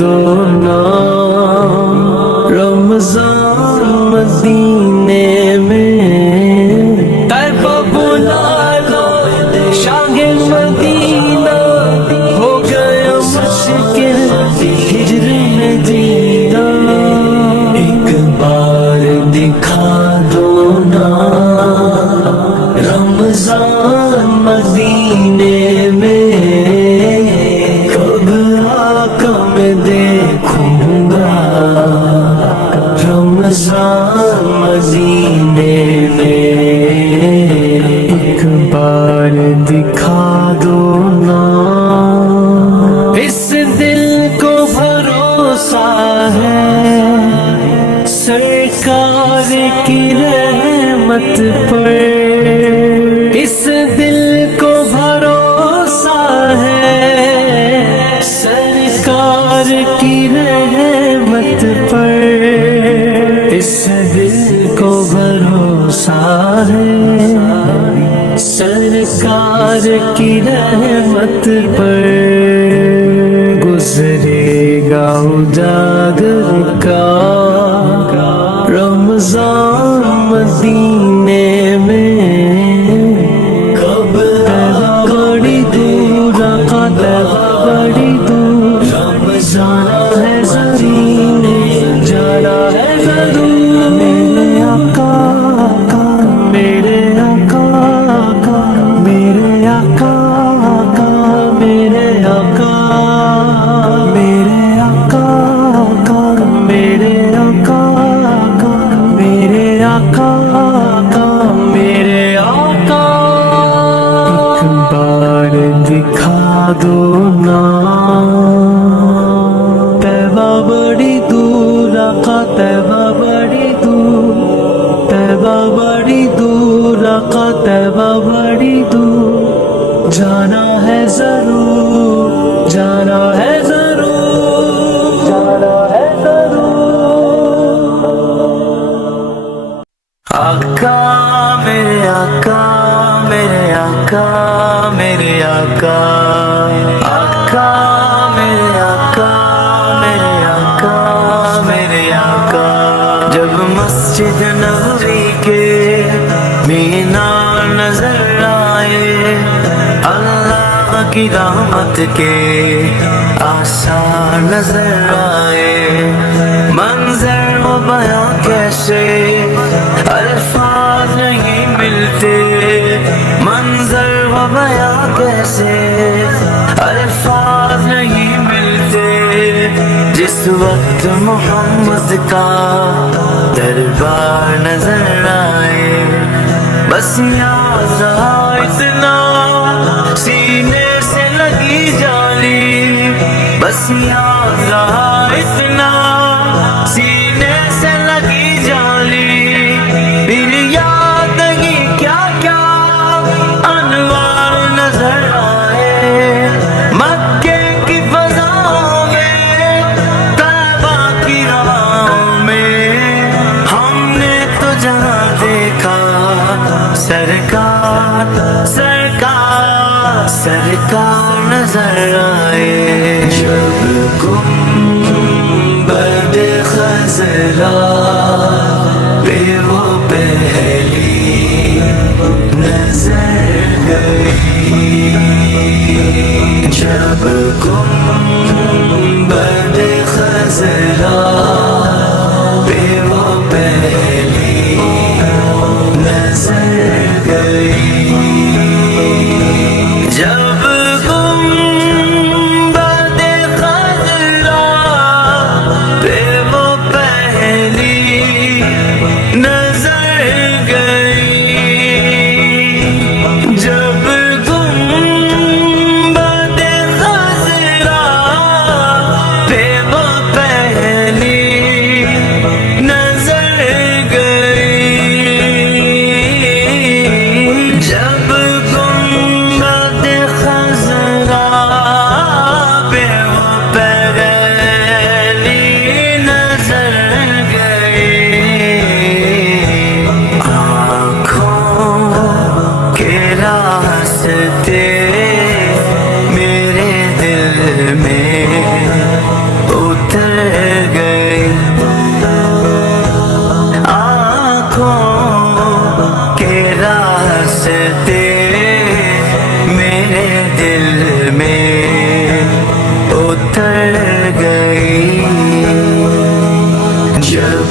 دو نا رمضان مدینے میں طیبہ بلا لو شاہ مدینہ ہو گیا مشکل ہجر میں جینا ایک بار دکھا دو نا رمضان مدینے میں کب آقا میں دیکھوں گا رمضان مدینے میں ایک بار دکھا دو نا اس دل کو بھروسہ ہے سرکار کی رحمت پر اس دل کو بھروسہ ہے سرکار کی رحمت پر اس دل کو بھروسہ ہے سرکار کی رحمت پر گزرے گا اجاگر کا رمضان مدینے میں کب بڑی دور کا بڑی دور رمضان ہے زرینے جانا ہے ضرور میرے آقا کا میرے آقا کا میرے آقا کا میرے آقا میرے آقا کا میرے آقا کا میرے آقا کا میرے آقا ایک بار دکھا دو نا طیبہ بڑی دور آقا طیبہ بڑی دور طیبہ بڑی دور آقا طیبہ بڑی دور جانا ہے ضرور جانا ہے ضرور جانا ہے ضرور آقا میرے آقا میرے آقا میرے آقا آقا میرے آقا میرے آقا میرے آقا جب مسجد نبوی کے مینار نظر آئے اللہ کی رحمت کے آثار نظر آئے منظر و بیاں کیسے الفاظ نہیں ملتے منظر و بیاں کیسے الفاظ نہیں ملتے جس وقت محمد کا دربار نظر آئے بس یاد رہا اتنا سینے سے لگی جالی بس یاد رہا اتنا سینے سے لگی جالی پھر یاد نہیں کیا کیا انوار نظر آئے مکے کی فضاؤں میں طیبہ کی رواؤں میں ہم نے تو جہاں دیکھا سرکار سرکار سرکار نظر آئے جب گنبد خضرا پہ وہ پہلی نظر گئی جب گنبد خضرا پہ وہ پہلی نظر گئی جب گنبد خضرا پہ وہ پہلی نظر گئی جب گنبد خضرا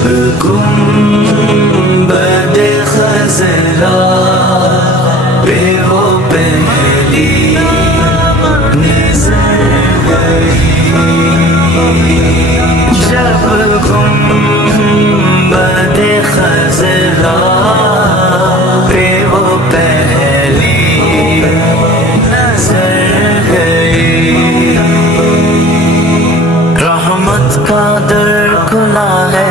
جب گنبد خضرا پہ وہ پہلی نظر گئی، جب گنبد خضرا پہ وہ پہلی نظر گئی، رحمت کا در کھلا ہے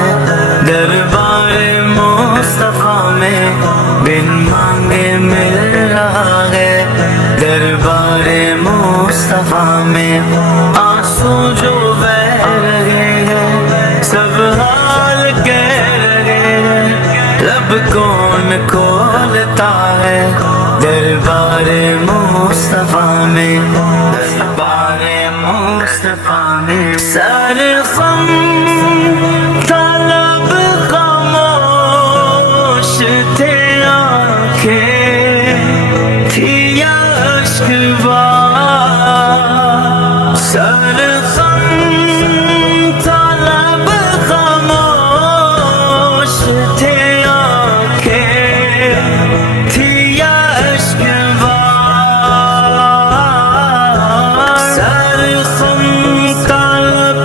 دربار مصطفیٰ میں، بن مانگے مل رہا ہے دربار مصطفیٰ میں، آنسو جو بہ رہے ہیں سب حال کہہ رہے ہیں، لب کون کھولتا ہے دربار مصطفیٰ میں، دربار مصطفیٰ میں، سر خم طلب خاموش تھے، آنکھیں تھی اشک بار، سر خم طلب خاموش تھے، آنکھیں تھی اشک بار، سر خم طلب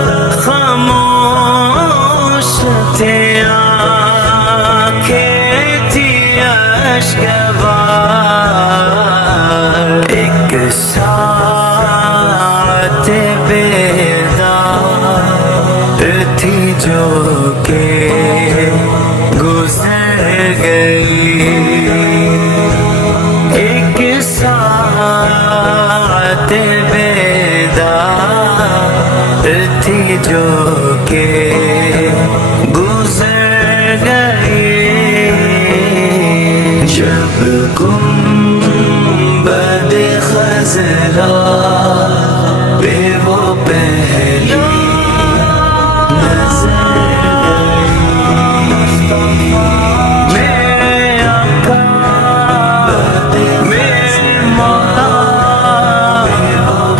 خاموش تھے، آنکھیں تھی اشک بار، ایک ساتھ بیدار تھی جو کہ گزر گئی، ایک ساتھ بیدار تھی جو کہ گزر گئی، جب گنبد خضرا پہ وہ پہلی نظر گئی، میرے آقا میرے مولا،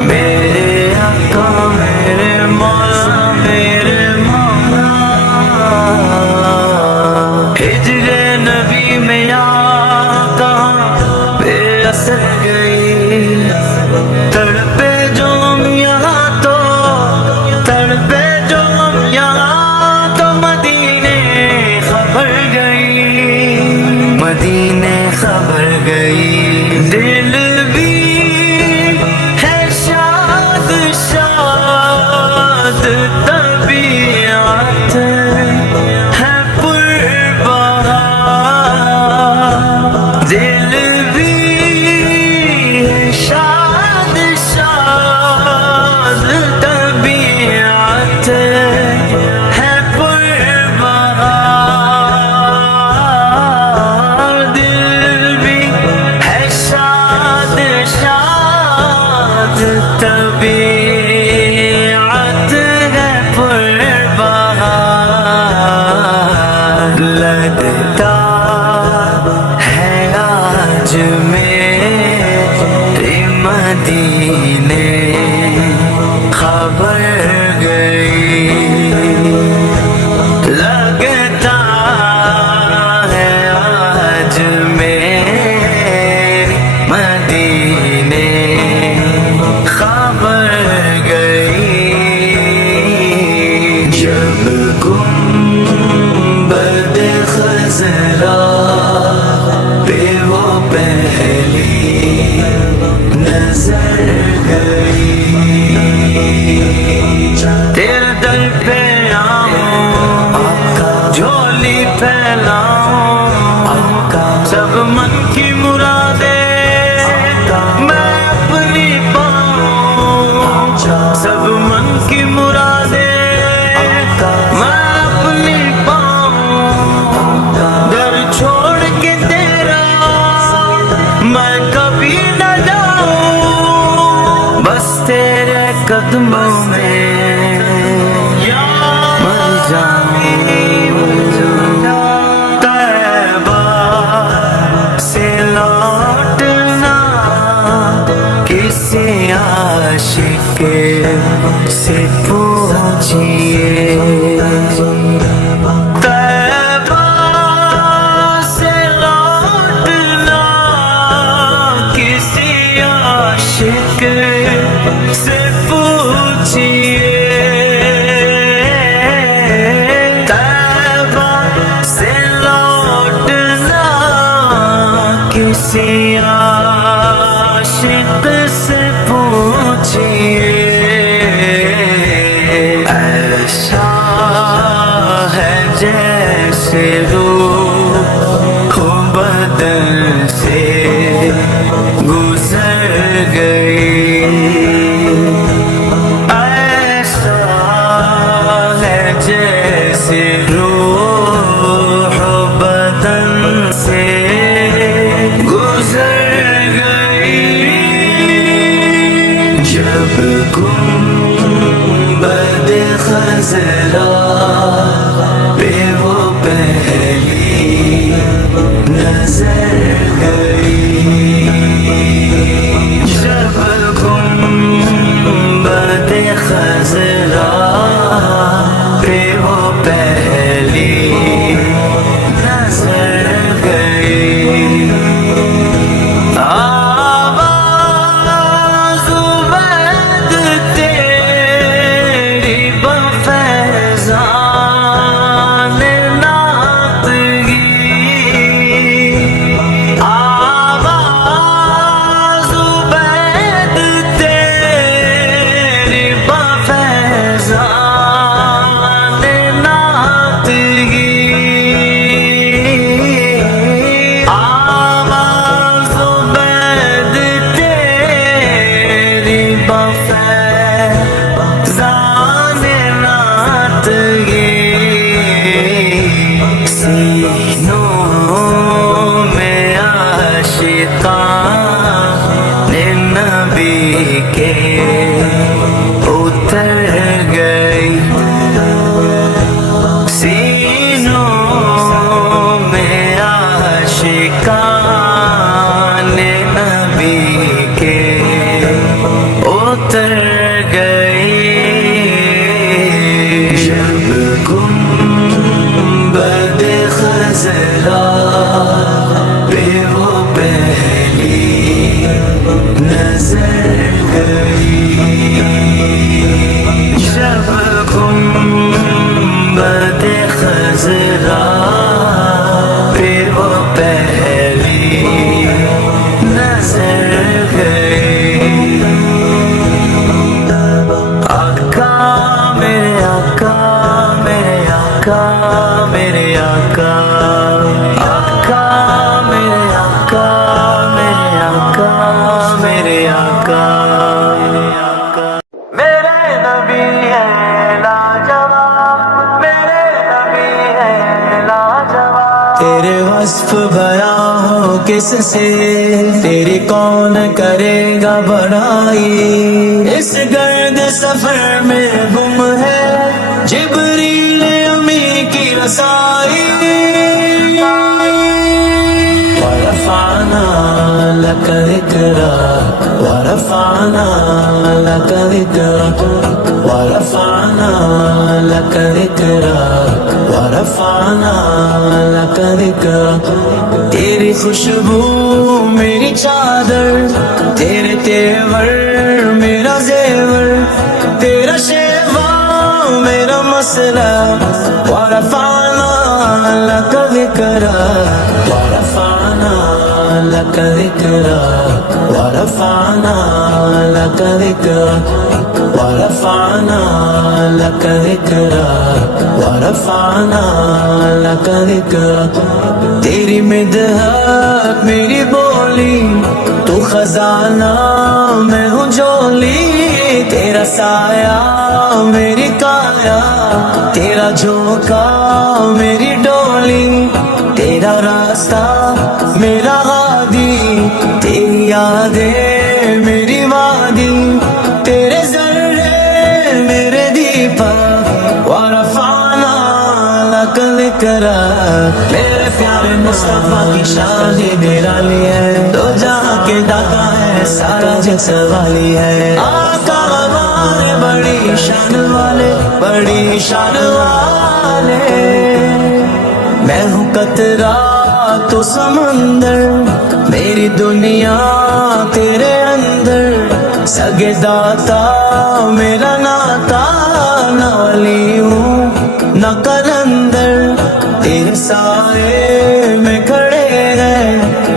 میرے آقا میرے مولا، میرے مولا، ہجر نبی میں بے اثر گئی، تڑپے جو ہم یہاں تو، تڑپے جو ہم یہاں تو، مدینے خبر گئی، مدینے خبر گئی، دل بھی ہے شاد شاد، طبیعت ہے پربہار، دل بھی شاد شاد، طبیعت ہے پربہار، دل بھی ہے شاد شاد، طبیعت ہے پربہار، لگتا ہے آج میرے مدینے خبر گئی، لگتا ہے آج میرے مدینے خبر گئی، جب گنبد خضرا پہ وہ پہلی نظر گئی، تیرے در پہ آؤں جھولی پھیلاؤں، سب من کی مرادیں میں اپنی پاؤں، سب من کی مرادیں میں اپنی پاؤں، در چھوڑ کے تیرا میں کبھی نہ جاؤں، بس تیرے قدموں میں مر جاؤں، کسی عاشق سے پوچھئے ایسا ہے جیسے روح بدن سے گزر گئی، ایسا ہے جیسے روح بدن سے گزر گئی۔ جب گنبد خضرا پہ وہ پہلی نظر گئی، جب گنبد خضرا پہ وہ پہلی نظر گئی، آواز عبید تیری بفیضان نعت گی، آواز عبید تیری بفیضان نعت گی، آواز عبید تیری بفیضان نعت گی، سینوں میں عاشقان نبی کے اتر گئی، سینوں میں عاشقان نبی کے اتر گئی، جب گنبد خضرا پہ وہ پہلی نظر گئی، جب گنبد خضرا پہ وہ پہلی نظر گئی، آقا میرے آقا میرے آقا میرے آقا، آقا میرے آقا میرے آقا میرے آقا، میرے نبی ہیں لاجواب، میرے نبی ہیں لاجواب، تیرے وصف بیان ہو کس سے، تیری کون کرے گا بڑائی، اس گرد سفر میں گم ہے جبریل امی کی رسائی، ورفعنا لك ذكرك ورفعنا لك ذكرك ورفعنا لك ذكرك ورفعنا لك ذكرك، تیری خوشبو میری چادر، تیرے تیور میرا زیور، تیرا شیوا میرا مسئلہ، ورفعنا لك ذكرك ورفعنا لك ذكرك ورفعنا لك ذكرك ورفعنا لك ذكرك ورفعنا لك ذكرك، تیری مدحت میری بولی، تو خزانہ میں ہوں جولی، تیرا سایہ میری کایا، تیرا جھونکا میری ڈولی، تیرا راستہ میرا غادی، تیری یادیں میری وادی، تیرے ذرے میرے دیپک، ورفعنا لك ذكرك، میرے پیارے مصطفیٰ کی شادی نرالی ہے، دو جہاں کے داتا ہے سارا جگ سوالی ہے، آقا ہمارے بڑی شان والے، بڑی شان والے، میں ہوں قطرہ تو سمندر، میری دنیا تیرے اندر، سگے داتا میرا ناتا، نہ ولی ہوں نہ قلندر، تیرے سائے میں کھڑے ہیں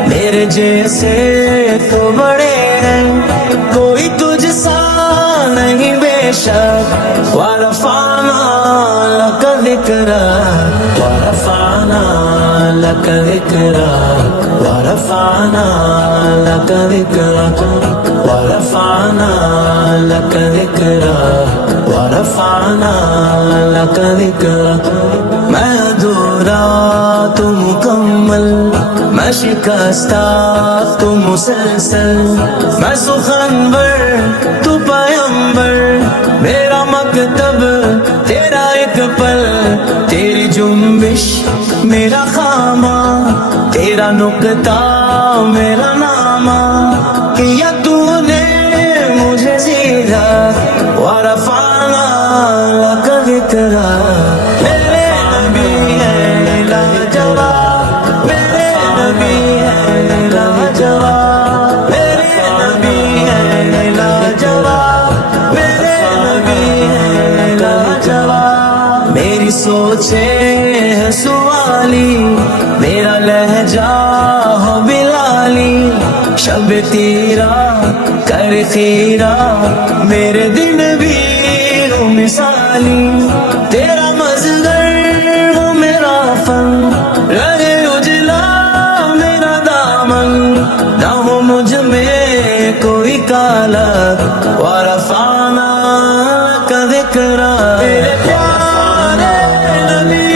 میرے جیسے تو بڑے ہیں، کوئی تجھ سا نہیں بے شک، ورفعنا لک ذکرک، ورفعنا لک ذکرک، ورفعنا لک ذکرک، ورفعنا لک ذکرک، ورفعنا لک ذکرک۔ میں ادھورا تو مکمل، میں شکستہ تو مسلسل، میں سخنور تو پیمبر، میرا مکتب تیرا ایک پل، تیری جنبش میرا خامہ، تیرا نکتہ میرا نامہ، کیا تو نے مجھے سیدھا، ورفعنا لک ذکرک۔ میرے نبی ہے لاجواب، میرے نبی ہے لاجواب، میرے نبی ہے لاجواب، میرے نبی ہے لاجواب۔ میری سوچیں ہے سوالی، میرا لہجہ ہو بلالی، شب تیرا کر خیرا، میرے دن بھی ہو مثالی، تیرا مصدر ہو میرا فن، رہے اجلا میرا دامن، نہ ہو مجھ میں کوئی کالا، ورفعنا لک ذکرک۔ میرے پیارے نبی،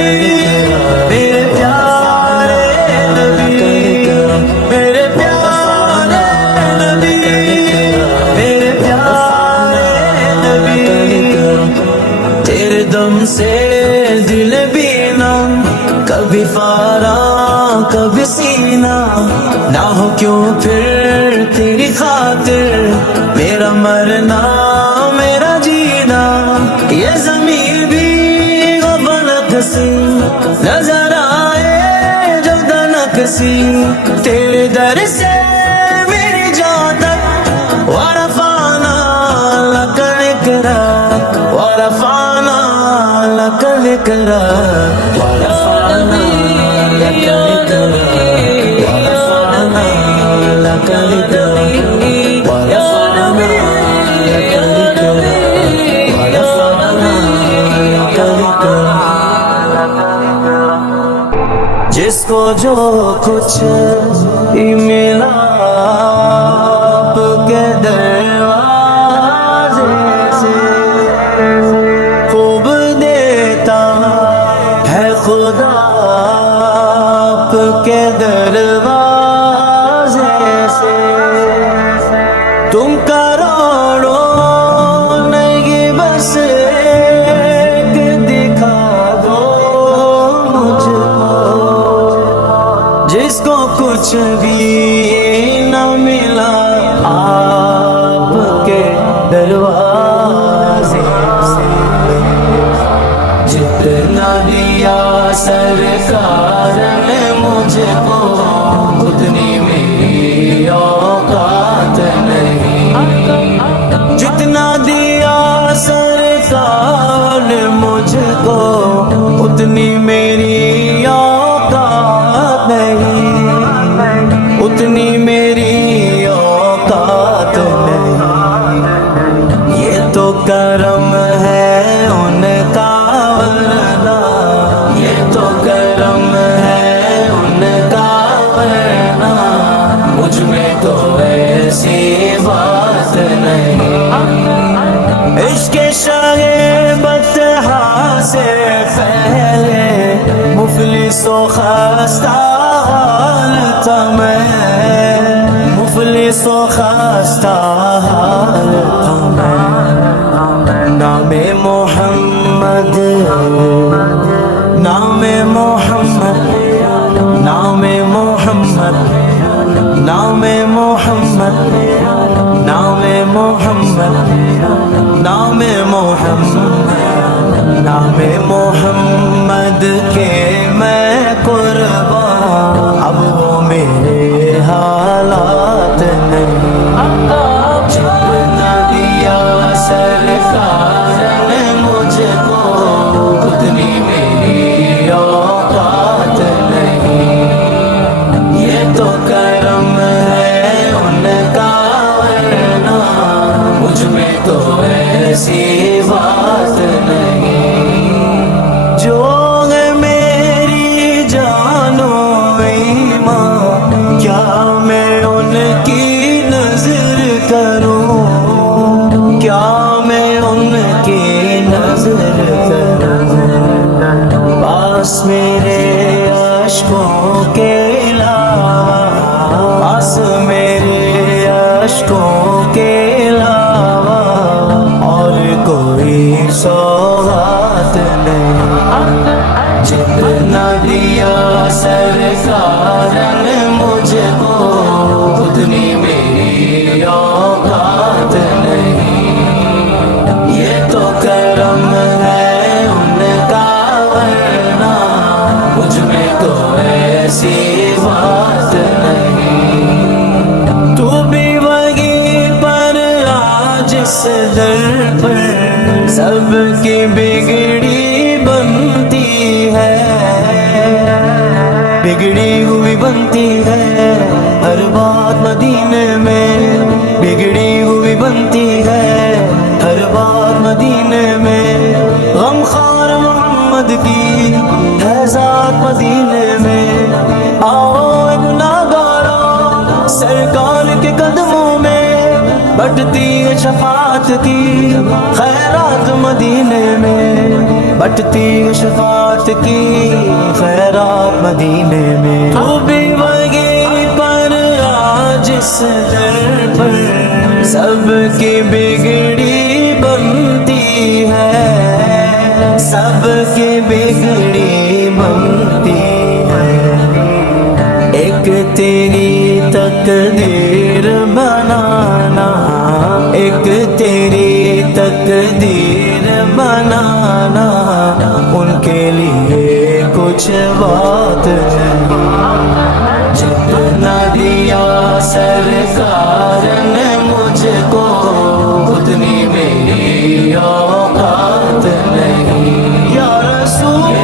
میرے پیارے نبی، میرے پیارے نبی، میرے پیارے نبی، تیرے دم سے دل بینا، کبھی فارا کبھی سینہ، نہ ہو کیوں پھر تیری خاطر میرا مرنا میرا جینا، یہ زمین بھی ہو فلک سی، نظر آئے جو دنک سی، تیرے در سے میری جان تک، ورفعنا لک ذکرک، ورفعنا لک ذکرک، ورفعنا لک ذکرک، ورفعنا لک ذکرک، ورفعنا لک ذکرک، ورفعنا لک ذکرک۔ جس کو جو کچھ ہی ملا آپ کے دروازے سے، خوب دیتا ہے خدا آپ کے دروازے سے، تم کروڑوں نہیں بس ایک دکھا دو مجھ کو، جس کو کچھ بھی نہ ملا آپ کے دروازے سے، جتنا دیا سرکار نے مجھ کو، اتنی میری اوقات نہیں، جتنا دیا سرکار نے مجھ کو، اتنی میری اوقات نہیں، اتنی میری اوقات نہیں، یہ تو کرم ہے ان کا ورنہ، یہ تو کرم ہے ان کا ورنہ، مجھ میں تو ایسی بات نہیں، عشق شاہ بطحا سے پہلے مفلس و خستہ حال تھا میں، مفلس و خستہ حال تھا میں، نام محمد، نام محمد، نام محمد، نام محمد، نام محمد، نام محمد، نام محمد کے میں قربان، اب وہ میرے حالات نہیں، جتنا دیا سرکار نے مجھ کو، اتنی میری اوقات نہیں، یہ تو کرم پاس میرے اشکوں کے علاوہ، پاس میرے اشکوں کے علاوہ اور کوئی سوغات نہیں، جتنا دیا سرکار نے مجھ کو اتنی میری اوقات نہیں، یہ تو کرم ہے ان کا ورنہ مجھ میں تو ایسی بات نہیں، تو بھی وہی پر آج اس در پر سب کی بگڑی بنتی ہے، بگڑی ہوئی بنتی ہے ہر بات مدینے میں، بگڑی ہوئی بنتی ہے ہر بات مدینے میں، غم خوار محمد کی ہے ذات مدینے میں، آؤ اے گناہگاروں سرکار کے قدموں میں، بٹتی ہے شفاعت کی خیرات مدینے میں، بٹتی ہے شفاعت کی خیرات مدینے میں، تو بھی وہی پر آج اس در پر سب کی بگڑی بنتی ہے، سب کی بگڑی بنتی ہے، ایک تیری تقدیر بنانا، ایک تیری تقدیر بنانا ان کے لیے کچھ بات نہیں، جتنا دیا سرکار نے مجھ کو اتنی میری اوقات نہیں، یا رسول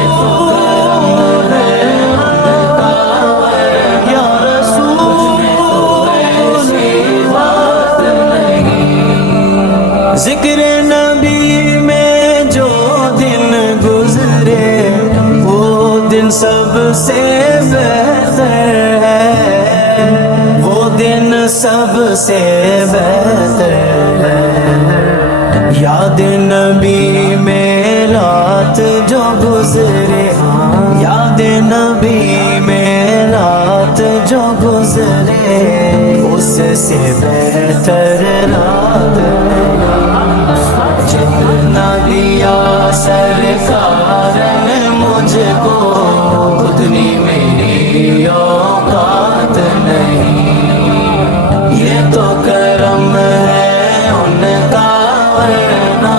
ذکر نبی میں جو دن گزرے وہ دن سب سے بہتر ہے، وہ دن سب سے بہتر ہے، یاد نبی میں رات جو گزرے، یاد نبی میں رات جو گزرے اس سے بہتر رات جتنا دیا سرکار نے مجھ کو اتنی میری اوقات نہیں، یہ تو کرم ہے ان کا ورنہ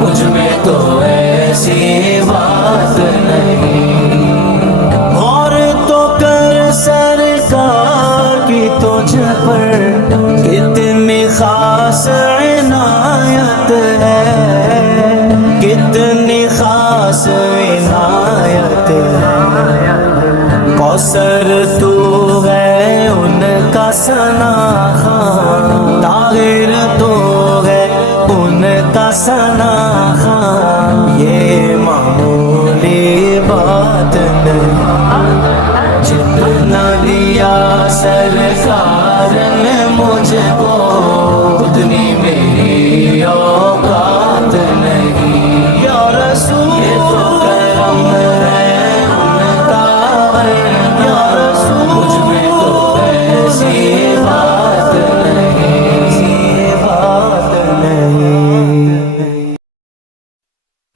مجھ میں تو ایسی بات نہیں، اور تو کر سرکار کی تجھ پر کتنی خاص عنایت ہے، کتنی خاص عنایت ہے، کوثر تو ہے ان کا ثنا خان، طاہر تو ہے ان کا ثنا خان، یہ معمولی بات نہیں، جتنا دیا سرکار نے مجھ کو اتنی میری اوقات نہیں، یا رسول یہ تو کرم ہے ان کا ورنہ یا رسول مجھ میں تو ایسی بات نہیں، ایسی بات نہیں،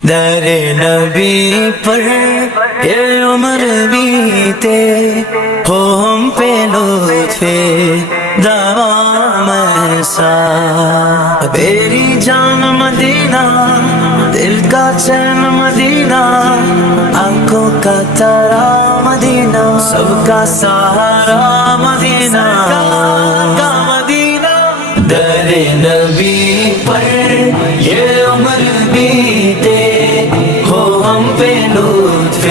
در نبی پر یہ عمر بیتے ہو ہم پہ لطف دوام ایسا، میری جان مدینہ دل کا چین مدینہ، آنکھوں کا تارا مدینہ، سب کا سہارا مدینہ کا مدینہ، در نبی پر یہ عمر بیتے ہو ہم پہ لطف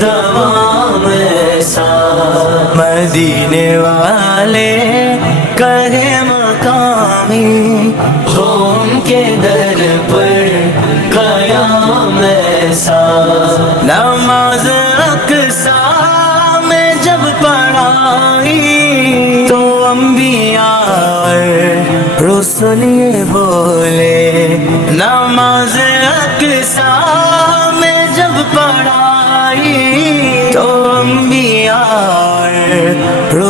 دوام ایسا، مدینے والے کہے مقامی ہو ان کے در پر قیام ایسا، نماز اقصیٰ میں جب پڑھائی تو انبیاء رسول یہ بولے، نماز اقصیٰ میں جب پڑھائی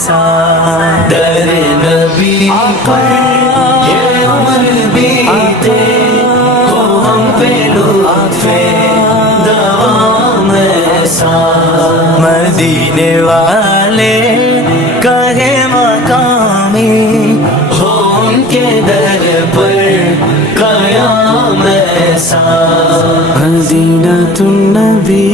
ایسا در نبی پر یہ عمر بیتے ہو ہم پہ لطف دوام ایسا مدینے والے کہے مقامی ہو ان کے در پر قیام ایسا مدینہ النبی